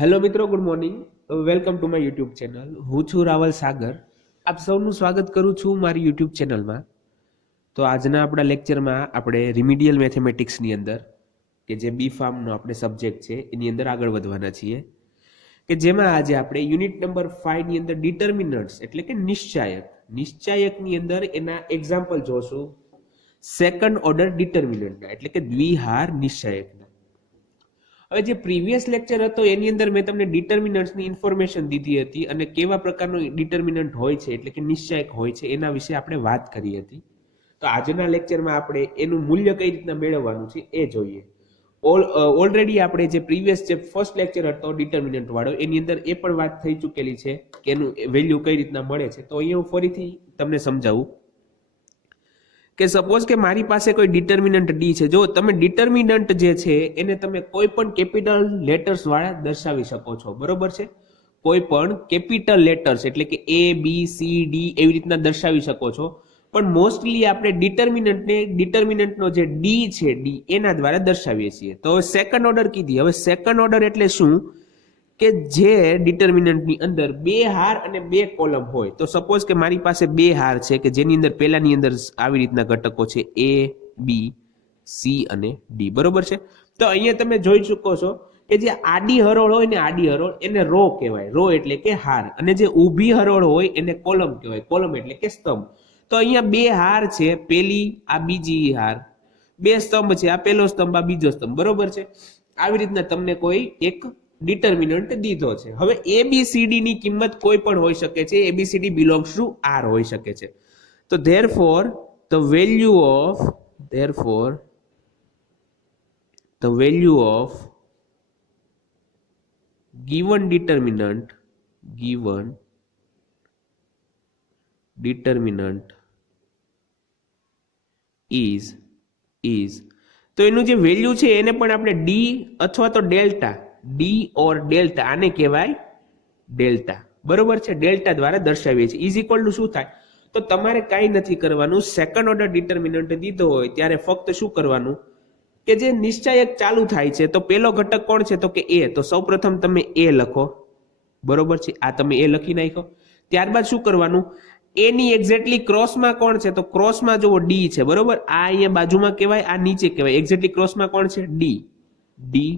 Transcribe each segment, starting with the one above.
Hello મિત્રો, good morning. Welcome to my YouTube channel. હું છું રાવલ સાગર. આપ સૌનું સ્વાગત કરું છું મારી યુટ્યુબ ચેનલમાં. તો આજના આપણા લેક્ચરમાં આપણે રિમિડિયલ મેથેમેટિક્સની અંદર કે જે બી ફાર્મનો આપણે સબ્જેક્ટ છે એની અંદર આગળ વધવાના છીએ, કે જેમાં આજે આપણે યુનિટ નંબર 5 ની અંદર ડિટર્મિનન્ટ્સ એટલે કે નિશ્ચાયકની અંદર એના એક્ઝામ્પલ જોશું. સેકન્ડ ઓર્ડર ડિટર્મિનન્ટના એટલે કે દ્વિહાર નિશ્ચાયકના. હવે જે પ્રીવિયસ લેક્ચર હતો એની અંદર મેં તમને ડિટર્મિનન્ટ્સની ઇન્ફોર્મેશન દીધી હતી અને કેવા પ્રકારનો ડિટર્મિનન્ટ હોય છે એટલે કે નિશ્ચાયક હોય છે એના વિશે આપણે વાત કરી હતી. તો આજના લેક્ચરમાં આપણે એનું મૂલ્ય કઈ રીતના મેળવવાનું છે એ જોઈએ. ઓલરેડી આપણે જે પ્રીવિયસ જે ફર્સ્ટ લેક્ચર હતો ડિટર્મિનન્ટ વાળો એની અંદર એ પણ વાત થઈ ચૂકેલી છે કે એનું વેલ્યુ કઈ રીતના મળે છે. તો અહીંયા હું ફરીથી તમને સમજાવું કે સપોઝ કે મારી પાસે કોઈ ડિટર્મિનન્ટ ડી છે. જો તમે ડિટર્મિનન્ટ જે છે એને તમે કોઈ પણ કેપિટલ લેટર્સ વાળા દર્શાવી શકો છો, બરોબર છે. કોઈ પણ કેપિટલ લેટર્સ એટલે કે એ બી સી ડી એવી રીતના દર્શાવી શકો છો. પણ મોસ્ટલી આપણે ડિટર્મિનન્ટનો જે ડી છે ડી એના દ્વારા દર્શાવીએ છીએ. તો સેકન્ડ ઓર્ડર કીધી. હવે સેકન્ડ ઓર્ડર એટલે શું કે જે ડિટર્મિનન્ટની અંદર બે હાર અને બે કોલમ હોય. તો સપોઝ કે મારી પાસે બે હાર છે કે જેની અંદર પહેલાની અંદર આવી રીતના ઘટકો છે એ બી સી અને ડી, બરોબર છે. તો અહીંયા તમે જોઈ શકો છો કે જે આડી હરોળ હોય ને આડી હરોળ એને રો કહેવાય. રો એટલે કે હાર. અને જે ઊભી હરોળ હોય એને કોલમ કહેવાય. કોલમ એટલે કે સ્તંભ. તો અહીંયા બે હાર છે, પેલી આ બીજી હાર, બે સ્તંભ છે, આ પહેલો સ્તંભ આ બીજો સ્તંભ, બરોબર છે. આવી રીતના તમને કોઈ એક ડિટર્મિનન્ટ દીધો છે. હવે એબીસીડી ની કિંમત કોઈ પણ હોઈ શકે છે. એબીસીડી બિલોંગ્સ ટુ આર હોઈ શકે છે. તો therefore the value of given determinant is તો એનું જે વેલ્યુ છે એને પણ આપણે ડી અથવા તો ડેલ્ટા, ડી ઓર ડેલ્ટા, આને કહેવાય ડેલ્ટા, બરોબર છે. ડેલ્ટા દ્વારા દર્શાવીએ છીએ. ઇઝ ઇક્વલ ટુ શું થાય? તો તમારે કાંઈ નથી કરવાનું. સેકન્ડ ઓર્ડર ડિટર્મિનન્ટ દીધો હોય ત્યારે ફક્ત શું કરવાનું કે જે નિશ્ચાયક ચાલુ થાય છે તો પેલો ઘટક કોણ છે તો કે એ. તો સૌપ્રથમ તમે એ લખો, બરોબર છે. આ તમે એ લખી નાખો. ત્યારબાદ શું કરવાનું, એની એક્ઝેક્ટલી ક્રોસમાં કોણ છે તો ક્રોસમાં જુઓ ડી છે, બરોબર. આ અહીંયા બાજુમાં કહેવાય, આ નીચે કહેવાય. એક્ઝેક્ટલી ક્રોસમાં કોણ છે ડી.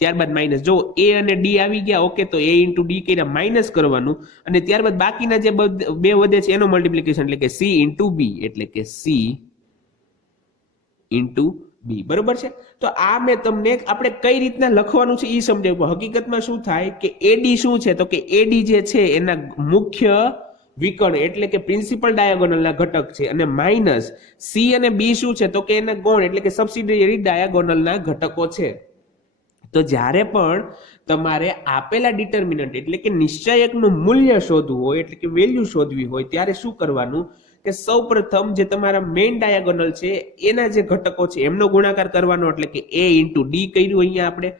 ત્યારબાદ માઇનસ. જો એ અને ડી આવી ગયા, ઓકે, તો એ ઇન્ટુ ડી કર્યા, માઇનસ કરવાનું. અને ત્યારબાદ બાકીના જે બે વધે છે એનો મલ્ટીપ્લિકેશન એટલે કે સી ઇન્ટુ બી, એટલે કે સી ઇન્ટુ બી, બરોબર છે. તો આ મેં તમને આપણે કઈ રીતના લખવાનું છે એ સમજાવ્યું. હકીકતમાં શું થાય કે એડી શું છે તો કે એડી જે છે એના મુખ્ય વિકર્ણ એટલે કે પ્રિન્સિપલ ડાયાગોનલના ઘટક છે. અને માઇનસ સી અને બી શું છે તો કે એના ગૌણ એટલે કે સબસિડિયરી ડાયાગોનલના ઘટકો છે. તો જ્યારે પણ તમારે આપેલા ડિટર્મિનન્ટ એટલે કે નિશ્ચાયકનું મૂલ્ય શોધવું હોય એટલે કે વેલ્યુ શોધવી હોય ત્યારે શું કરવાનું કે સૌપ્રથમ જે તમારા મેઇન ડાયાગોનલ છે એના જે ઘટકો છે એમનો ગુણાકાર કરવાનો, એટલે કે એ ઇન્ટુ ડી કર્યું અહીંયા આપણે.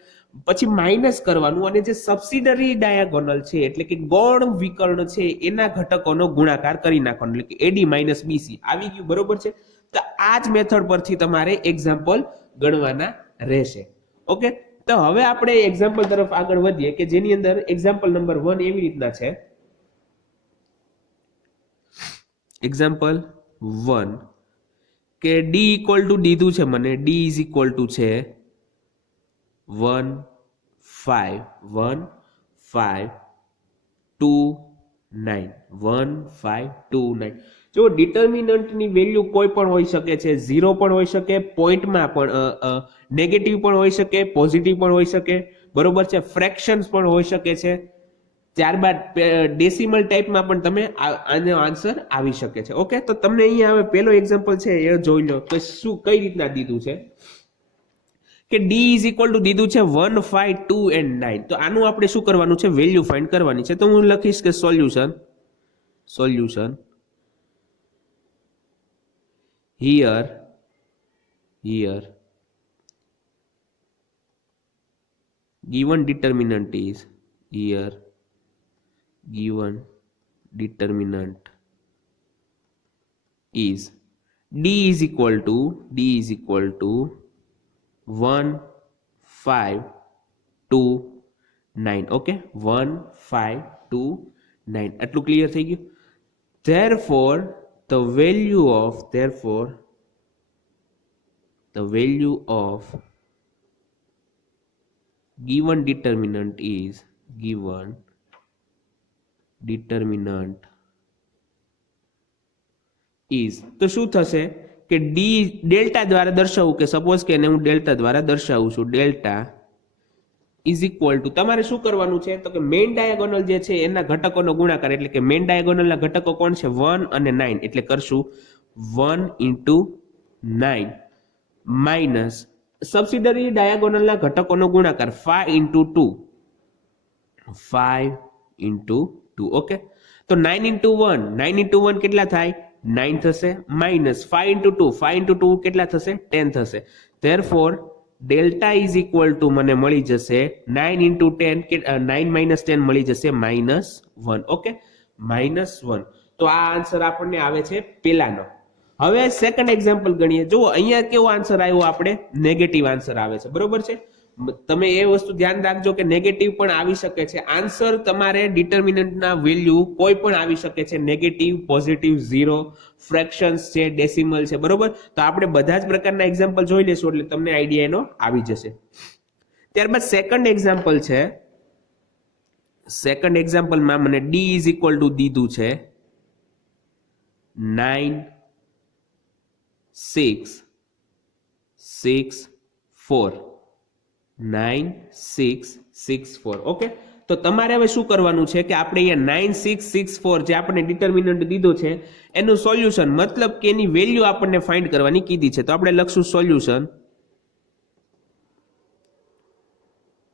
પછી માઇનસ કરવાનું અને જે સબસિડરી ડાયાગોનલ છે એટલે કે ગૌણ વિકર્ણ છે એના ઘટકોનો ગુણાકાર કરી નાખવાનો, એટલે કે એડી માઇનસ બીસી આવી ગયું, બરોબર છે. તો આ જ મેથડ પરથી તમારે એક્ઝામ્પલ ગણવાના રહેશે. ઓકે, તો હવે આપણે એક્ઝામ્પલ તરફ આગળ વધીએ કે જેની અંદર એક્ઝામ્પલ નંબર 1 એવી રીતના છે. એક્ઝામ્પલ 1 કે ડી ઇક્વલ ટુ દીધું છે મને, ડી ઇઝ ઇક્વલ ટુ છે 1 5 2 9 1 5 2 9. જો ડિટર્મિનન્ટની વેલ્યુ કોઈ પણ હોઈ શકે છે, 0 પણ હોઈ શકે, પોઈન્ટમાં પણ નેગેટિવ પણ હોઈ શકે, પોઝિટિવ પણ હોઈ શકે, બરોબર છે. ફ્રેક્શન્સ પણ હોઈ શકે છે. ત્યારબાદ ડેસિમલ ટાઈપમાં પણ તમે આનો આન્સર આવી શકે છે. ઓકે, તો તમને અહીંયા હવે પહેલો એક્ઝામ્પલ છે એ જોઈ લો કે શું કઈ રીતના દીધું છે કે ડી ઇઝ ઇક્વલ ટુ દીધું છે 1 5 2 and 9. તો આનું આપણે શું કરવાનું છે, વેલ્યુ ફાઇન્ડ કરવાની છે. તો હું લખીશ કે solution here given determinant is d is equal to 1 5 2 9. Okay, 1 5 2 9. આટલું ક્લિયર થઈ ગયું. therefore the value of given determinant is તો શું થશે કે ડી ડેલ્ટા દ્વારા દર્શાવું કે સપોઝ કે એને હું ડેલ્ટા દ્વારા દર્શાવું છું. ડેલ્ટા ઇઝ ઇક્વલ ટુ તમારે શું કરવાનું છે તો કે મેઇન ડાયાગોનલ જે છે એના ઘટકોનો ગુણાકાર, એટલે કે મેઇન ડાયાગોનલના ઘટકો કોણ છે 1 અને 9, એટલે કરશું 1 into 9 માઇનસ સબસિડરી ડાયાગોનલના ઘટકોનો ગુણાકાર 5 into 2 5 into 2. ઓકે, તો 9 into 1 કેટલા થાય 9 થશે, માઇનસ 5 into 2 કેટલા થશે 10 થશે. therefore delta is equal to મને મળી જશે 9 into 10 9 minus 10 મળી જશે -1. ઓકે, -1. તો આ આન્સર આપણને આવે છે પેલાનો. હવે સેકન્ડ એક્ઝામ્પલ ગણીએ. જુઓ અહીંયા કેવો આન્સર આવ્યો, આપણે નેગેટિવ આન્સર આવે છે. બરોબર છે, તમે એ વસ્તુ ધ્યાન રાખજો કે નેગેટિવ પણ આવી શકે છે આન્સર. તમારે ડિટર્મિનન્ટના વેલ્યુ કોઈ પણ આવી શકે છે, નેગેટિવ, પોઝિટિવ, ઝીરો, ફ્રેક્શન્સ છે, ડેસિમલ છે. બરોબર, તો આપણે બધા જ પ્રકારના એક્ઝામ્પલ જોઈ લેશું એટલે તમને આઈડિયા એનો આવી જશે. ત્યારબાદ સેકન્ડ એક્ઝામ્પલ છે. સેકન્ડ એક્ઝામ્પલમાં મને d ઇઝ ઇક્વલ ટુ દીધું છે 9 6 6 4 9 6 6 4. ઓકે, તો તમારે હવે શું કરવાનું છે કે આપણે અહીંયા 9 6 6 4 જે આપણે ડિટર્મિનન્ટ દીધો છે એનું સોલ્યુશન, મતલબ કે એની વેલ્યુ આપણને ફાઇન્ડ કરવાની કીધી છે. તો આપણે લખશું solution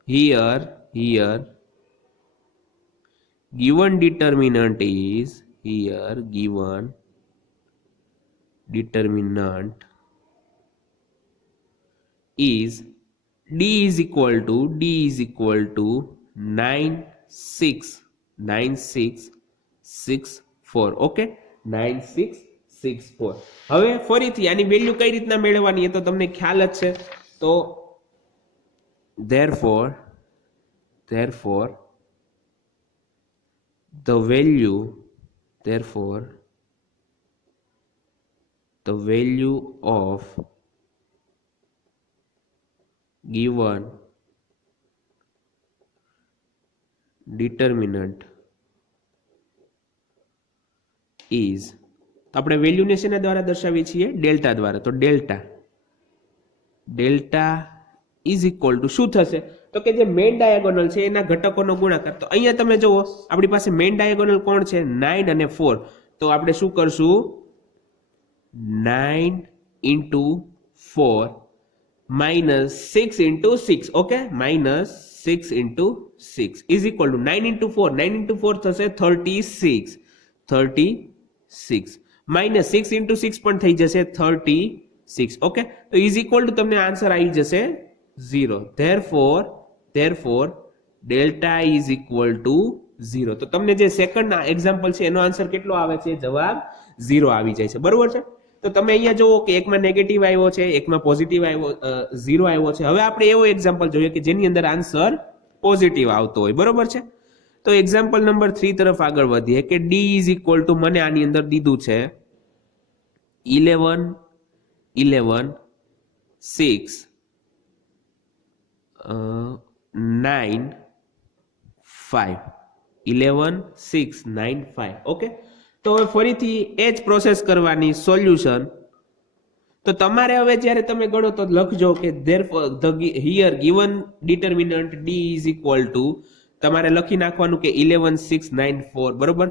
here given determinant is d is equal to 9 6 6 4. Okay, 9 6 6 4. હવે ફરીથી આની વેલ્યુ કઈ રીતના મેળવવાની એ તો તમને ખ્યાલ જ છે. તો therefore the value of given determinant is, તો આપણે વેલ્યુને શેના દ્વારા દર્શાવીએ છીએ ડેલ્ટા દ્વારા. તો ડેલ્ટા ઇઝ ઇક્વલ ટુ શું થશે તો કે જે મેઇન ડાયાગોનલ છે એના ઘટકોનો ગુણાકાર. તો અહીંયા તમે જુઓ આપણી પાસે મેઇન ડાયાગોનલ કોણ છે 9 અને 4. તો આપણે શું કરશું 9 into 4 minus 6 into 6. Okay, minus 6 into 6 is equal to 9 into 4 થશે 36 minus 6 into 6 પણ થઈ જશે 36. ઓકે, તો is equal to તમને આન્સર આવી જશે 0. therefore delta is equal to 0. તો તમને જે સેકન્ડ એક્ઝામ્પલ છે એનો આન્સર કેટલો આવે છે, જવાબ 0 આવી જાય છે. બરોબર છે, તો તમે અહીંયા જુઓ કે એકમાં નેગેટિવ આવ્યો છે, એકમાં પોઝિટિવ આવ્યો 0 આવ્યો છે. હવે આપણે એવો એક્ઝામ્પલ જોઈએ કે જેની અંદર આન્સર પોઝિટિવ આવતો હોય. બરોબર છે, તો એક્ઝામ્પલ નંબર 3 તરફ આગળ વધીએ કે d ઇઝ ઇક્વલ ટુ મને આની અંદર દીધું છે 11 6 9 5 11 6 9 5. ઓકે, તો હવે ફરીથી એ જ પ્રોસેસ કરવાની સોલ્યુશન. તો તમારે હવે જ્યારે તમે ગણો તો લખજો કે here given determinant d is equal to તમારે લખી નાખવાનું કે 11 6 9 4. બરોબર,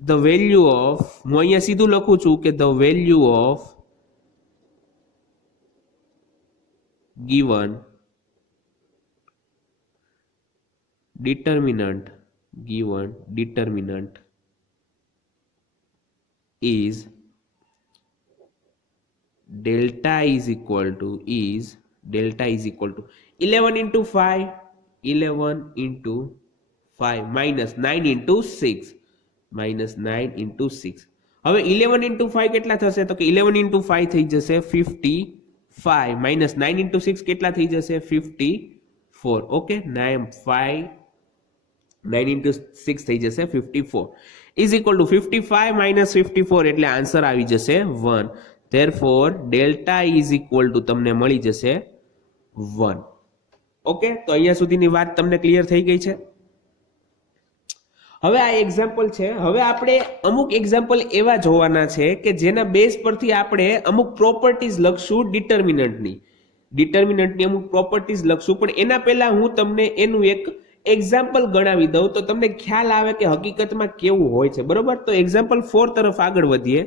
the value of, હું અહીંયા સીધું લખું છું કે the value of given determinant is delta is equal to 11 into 5 minus 9 into 6 હવે 11 into 5 કેટલા થશે તો કે 11 into 5 થઈ જશે 55 minus 9 into 6 કેટલા થઈ જશે 54. ઓકે, 9 5 9 into 6 થઈ જશે 54 is equal to 55 minus 54 એટલે આન્સર આવી જશે 1. therefore delta is equal to તમને મળી જશે 1. ઓકે, તો અહીંયા સુધીની વાત તમને ક્લિયર થઈ ગઈ છે. હવે આ એક્ઝામ્પલ છે. હવે આપણે અમુક એક્ઝામ્પલ એવા જોવાના છે કે જેના બેઝ પરથી આપણે અમુક પ્રોપર્ટીઝ લખશું ડિટર્મિનન્ટની અમુક પ્રોપર્ટીઝ લખશું. પણ એના પહેલા હું તમને એનું એક એક્ઝામ્પલ ગણાવી દઉં તો તમને ખ્યાલ આવે કે હકીકતમાં કેવું હોય છે. બરોબર, તો એક્ઝામ્પલ 4 તરફ આગળ વધીએ.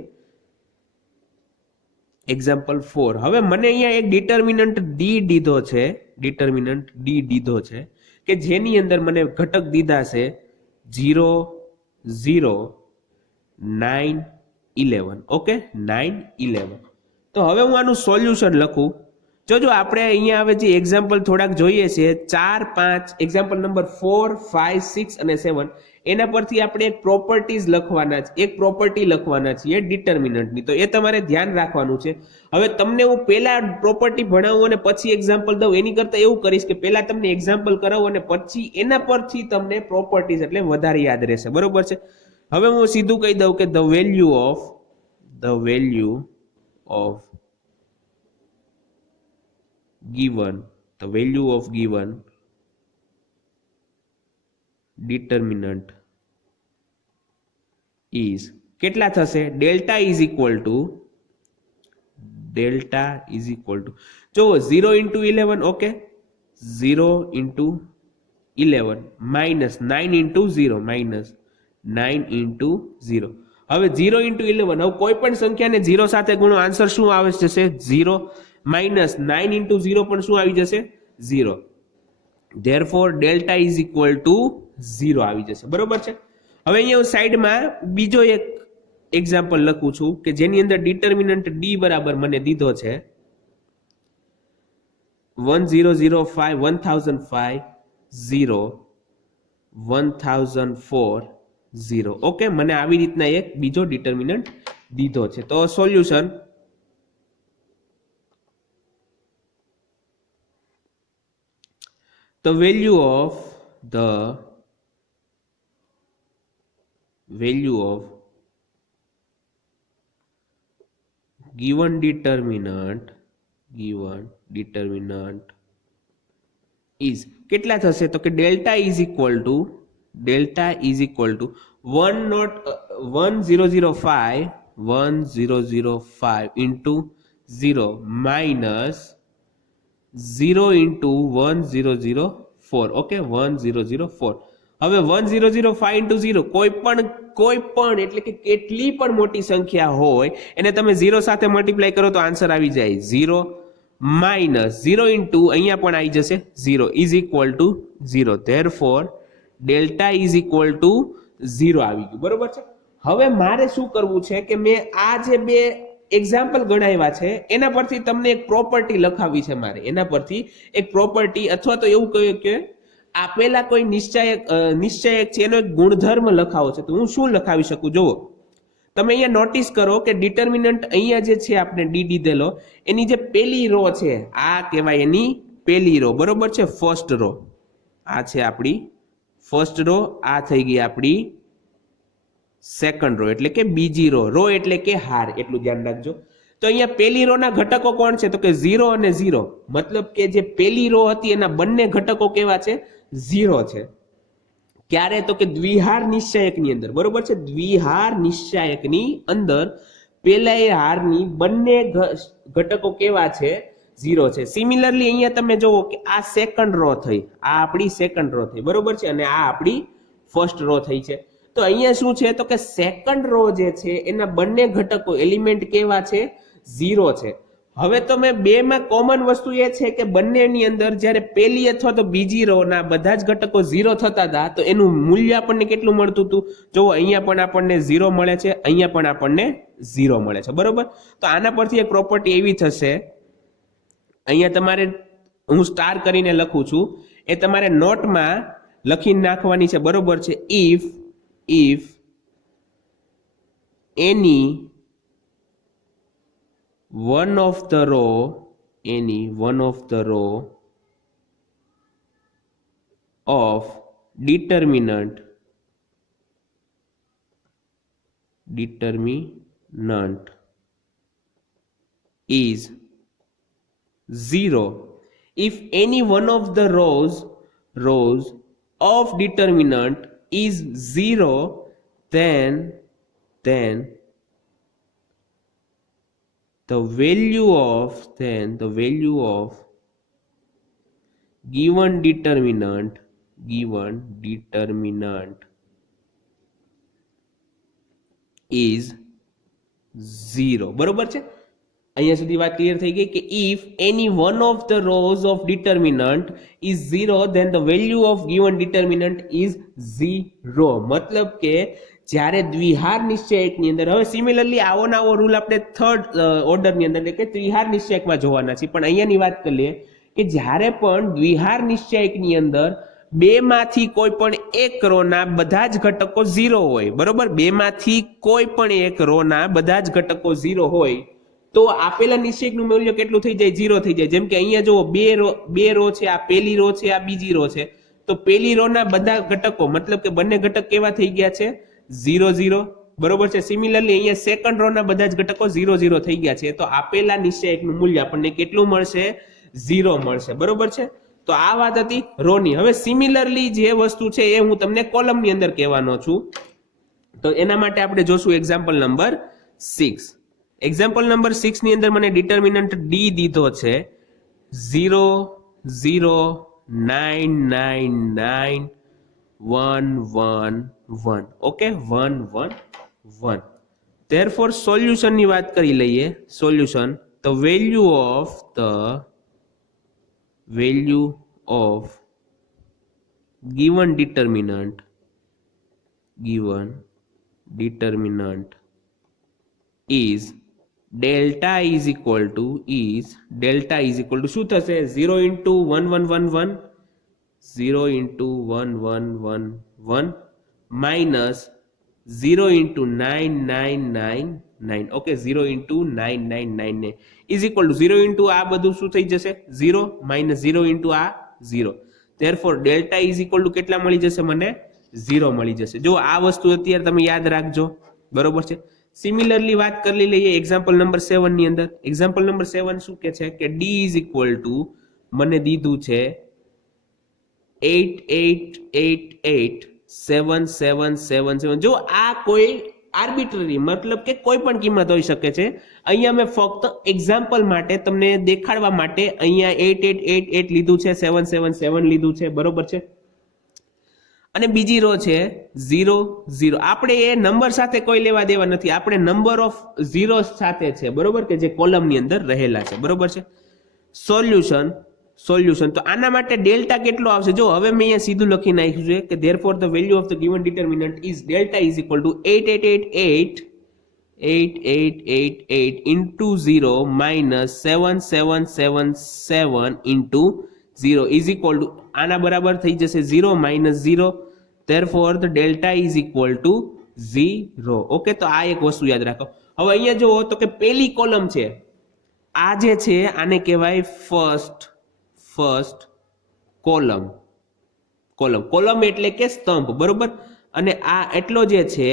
એક્ઝામ્પલ 4. હવે મને અહીંયા એક ડિટર્મિનન્ટ ડી દીધો છે કે જેની અંદર મને ઘટક દીધા છે 0 0 9 11. ઓકે, 9 11. તો હવે હું આનું સોલ્યુશન લખું. જોજો આપણે અહીંયા હવે જે એક્ઝામ્પલ થોડાક જોઈએ છે 4 5 એક્ઝામ્પલ નંબર 4 5 6 અને 7 એના પરથી આપણે એક પ્રોપર્ટીઝ લખવાના છે, એક પ્રોપર્ટી લખવાના છીએ ડિટર્મિનન્ટની. તો એ તમારે ધ્યાન રાખવાનું છે. હવે તમને હું પહેલા પ્રોપર્ટી ભણાવું અને પછી એક્ઝામ્પલ દઉં એની કરતા એવું કરીશ કે પહેલા તમને એક્ઝામ્પલ કરાવું અને પછી એના પરથી તમને પ્રોપર્ટીઝ એટલે વધારે યાદ રહેશે. બરોબર છે. હવે હું સીધું કહી દઉં કે the value of given determinant is કેટલા થશે? delta is equal to જો 0 into 11. Okay, 0 into 11 minus 9 into 0 હવે 0 into 11 હવે કોઈ પણ સંખ્યાને 0 સાથે ગુણો આન્સર શું આવે છે? 0 minus 9 into 0 પણ શું આવી જશે? 0. therefore delta is equal to 0 આવી જશે. બરોબર છે. હવે અહીંયા હું સાઈડમાં બીજો એક એક્ઝામ્પલ લખું છું કે જેની અંદર ડિટર્મિનન્ટ ડી બરાબર મને દીધો છે 1005 1005 0 1004 0. ઓકે, મને આવી રીતના એક બીજો ડિટર્મિનન્ટ દીધો છે. તો solution the value of given determinant is કેટલા થશે? તો કે delta is equal to 1005 into 0 minus 0 into 1004. Okay, 1004. હવે 1005 into 0 કોઈ પણ એટલે કે કેટલી પણ મોટી સંખ્યા હોય એને તમે 0 સાથે મલ્ટીપ્લાય કરો તો આન્સર આવી જાય 0 minus 0 into અહીંયા પણ આવી જશે 0 is equal to 0. therefore delta is equal to 0 આવી ગયું. બરોબર છે. હવે મારે શું કરવું છે કે મેં આ જે બે એક્ઝામ્પલ ગણાવ્યા છે એના પરથી તમને એક પ્રોપર્ટી લખાવી છે. મારે એના પરથી એક પ્રોપર્ટી અથવા તો એવું કહ્યું કે આપેલા કોઈ નિશ્ચયક છે એનો એક ગુણધર્મ લખાવો છે. તો હું શું લખાવી શકું? જુઓ, તમે અહીંયા નોટિસ કરો કે ડિટર્મિનન્ટ અહીંયા જે છે આપણે ડી દીધેલો એની જે પહેલી રો છે આ કહેવાય એની પહેલી રો. બરોબર છે. ફર્સ્ટ રો આ છે આપણી ફર્સ્ટ રો, આ થઈ ગઈ આપણી સેકન્ડ રો એટલે કે બીજી રો એટલે કે હાર. એટલું ધ્યાન રાખજો. તો અહીંયા પહેલી રો ના ઘટકો કોણ છે? તો કે 0 અને 0. મતલબ કે જે પહેલી રો હતી એના બંને ઘટકો કેવા છે? 0 છે. ક્યારે? તો કે દ્વિહાર નિશ્ચાયકની અંદર. બરોબર છે. દ્વિહાર નિશ્ચાયકની અંદર પહેલા એ હારની બંને ઘટકો કેવા છે? 0 છે. સિમિલરલી અહીંયા તમે જોવો કે આ સેકન્ડ રો થઈ, આ આપણી સેકન્ડ રો થઈ. બરોબર છે. અને આ આપણી ફર્સ્ટ રો થઈ છે. તો અહીંયા શું છે? તો કે સેકન્ડ રો જે છે એના બંને ઘટકો એલિમેન્ટ કેવા છે? 0 છે. હવે તમે બેમાં કોમન વસ્તુ એ છે કે બંનેની અંદર જ્યારે પહેલી અથવા તો બીજી રો ના બધા જ ઘટકો 0 થતા હતા તો એનું મૂલ્ય આપણને કેટલું મળતું હતું? જો અહીંયા પણ આપણને 0 મળે છે, અહીંયા પણ આપણને 0 મળે છે. બરોબર. તો આના પરથી એક પ્રોપર્ટી એવી થશે, અહીંયા તમારે હું સ્ટાર કરીને લખું છું એ તમારે નોટમાં લખીને નાખવાની છે. બરોબર છે. if any one of the row of determinant is 0 if any one of the rows of determinant is 0, then the value of given determinant is 0. બરોબર છે? અહીંયા સુધી વાત ક્લિયર થઈ ગઈ કે if any one of the rows of determinant is 0 then the value of given determinant is 0. મતલબ કે જ્યારે દ્વિહાર નિશ્ચયકની અંદર, હવે સિમિલરલી આવો ને આવો રૂલ આપણે થર્ડ ઓર્ડરની અંદર એટલે કે ત્રિહાર નિશ્ચયકમાં જોવાના છે, પણ અહીંયાની વાત કરી લઈએ કે જ્યારે પણ દ્વિહાર નિશ્ચયકની અંદર બેમાંથી કોઈ પણ એક રોના બધા જ ઘટકો 0 હોય, બરોબર, બેમાંથી કોઈ પણ એક રોના બધા જ ઘટકો 0 હોય તો આપેલા નિશ્ચયકનું મૂલ્ય કેટલું થઈ જાય? 0 થઈ જાય. જેમ કે અહીંયા જો બે રો છે, આ પહેલી રો છે, આ બીજી રો છે, તો પહેલી રો ના બધા ઘટકો મતલબ કે બંને ઘટક કેવા થઈ ગયા છે? 0 0. બરોબર છે. સિમિલરલી અહીંયા સેકન્ડ રો ના બધા જ ઘટકો 0 0 થઈ ગયા છે, તો આપેલા નિશ્ચયકનું મૂલ્ય આપણને કેટલું મળશે? 0 મળશે. બરોબર છે. તો આ વાત હતી રો ની. હવે સિમિલરલી જે વસ્તુ છે એ હું તમને કોલમ ની અંદર કહેવાનો છું, તો એના માટે આપણે જોશું એક્ઝામ્પલ નંબર 6. એક્ઝામ્પલ નંબર 6 ની અંદર મને ડિટર્મિનન્ટ ડી દીધો છે 0 0 9 9 9 1 1 1. ઓકે, 1 1 1. therefore સોલ્યુશન ની વાત કરી લઈએ. Solution, the value of given determinant is delta is equal to શું થશે? 0 into 1 1 1 1 0 into 1 1 1 1 minus 0 into 9 9 9 9. Okay, 0 into 9 9 9 9 is equal to 0 into આ બધું શું થઈ જશે? 0 minus 0 into આ 0. therefore delta is equal to કેટલા મળી જશે મને? 0 મળી જશે. જો આ વસ્તુ અત્યારે તમે યાદ રાખજો. બરોબર છે. સિમિલરલી વાત કરી લઈએ એક્ઝામ્પલ નંબર 7 ની અંદર. એક્ઝામ્પલ નંબર 7 શું કે છે કે d is equal to મને દીધું છે 8 8 8 8 7 7 7 7. જો આ કોઈ આર્બિટ્રરી મતલબ કે કોઈ પણ કિંમત હોઈ શકે છે. અહીંયા મેં ફક્ત એક્ઝામ્પલ માટે તમને દેખાડવા માટે અહીંયા 8 8 8 8 લીધું છે, 7 7 7 લીધું છે. બરોબર છે. અને બીજી રો છે 0 0. આપણે એ નંબર સાથે કોઈ લેવા દેવા નથી, આપણે નંબર ઓફ ઝીરો સાથે છે. બરોબર, કે જે કોલમની અંદર રહેલા છે. બરોબર છે. સોલ્યુશન તો આના માટે ડેલ્ટા કેટલો આવશે? જો હવે મેં અહીંયા સીધું લખી નાખ્યું છે કે therefore the value of the given determinant is delta is equal to 8888 into 0 minus 7777 into 0 is equal to આના બરાબર થઈ જશે 0 minus 0. therefore the delta is equal to 0. Okay, તો આ એક વસ્તુ યાદ રાખો. હવે અહીંયા જુઓ તો કે પહેલી કોલમ છે, આ જે છે આને કહેવાય ફર્સ્ટ કોલમ એટલે કે સ્તંભ. બરોબર. અને આ એટલો જે છે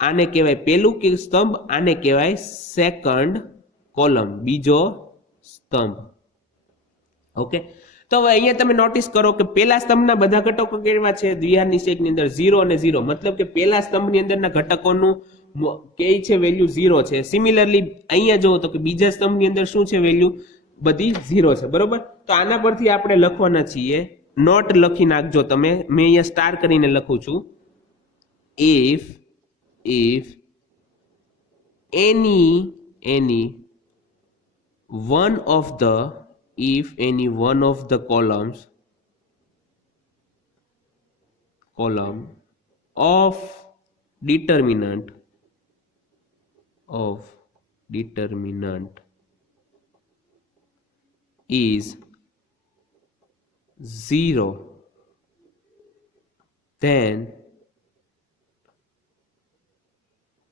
આને કહેવાય પહેલું કે સ્તંભ, આને કહેવાય સેકન્ડ કોલમ, બીજો સ્તંભ. ઓકે, તો હવે અહીંયા તમે નોટિસ કરો કે પહેલા સ્તંભના બધા ઘટકો કેવા છે? દ્વિહાર નિશ્ચયકની અંદર 0 અને 0, મતલબ કે પહેલા સ્તંભની અંદરના ઘટકોનું કે છે વેલ્યુ 0 છે. સિમિલરલી અહીંયા જુઓ તો કે બીજા સ્તંભની અંદર શું છે? વેલ્યુ બધી 0 છે. બરોબર. તો આના પરથી આપણે લખવાના છીએ, નોટ લખી નાખજો તમે, મેં અહીંયા સ્ટાર કરીને લખું છું. if any one of the column of determinant is 0, then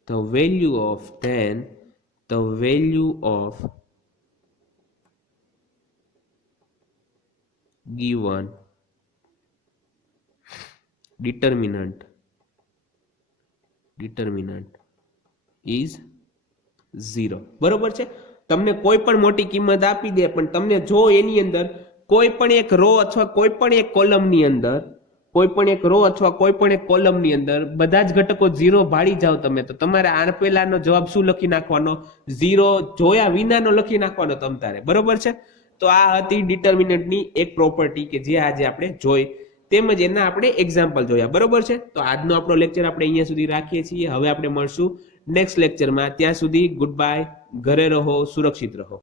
the value of given determinant is 0. બરોબર છે. તમને કોઈ પણ મોટી કિંમત આપી દે પણ તમને જો એની અંદર કોઈ પણ એક રો અથવા કોઈ પણ એક કોલમની અંદર બધા જ ઘટકો 0 ભાળી જાવ તમે, તો તમારે આપેલાનો જવાબ શું લખી નાખવાનો? 0 જોયા વિનાનો લખી નાખવાનો તમ તારે. બરોબર છે. તો આ હતી ડિટર્મિનન્ટની એક પ્રોપર્ટી કે જે આજે આપણે જોઈ, તેમજ એના આપણે એક્ઝામ્પલ જોયા. બરોબર છે. તો આજનો આપણો લેક્ચર આપણે અહીંયા સુધી રાખીએ છીએ. હવે આપણે મળશું નેક્સ્ટ લેક્ચરમાં. ત્યાં સુધી ગુડ બાય. ઘરે રહો, સુરક્ષિત રહો.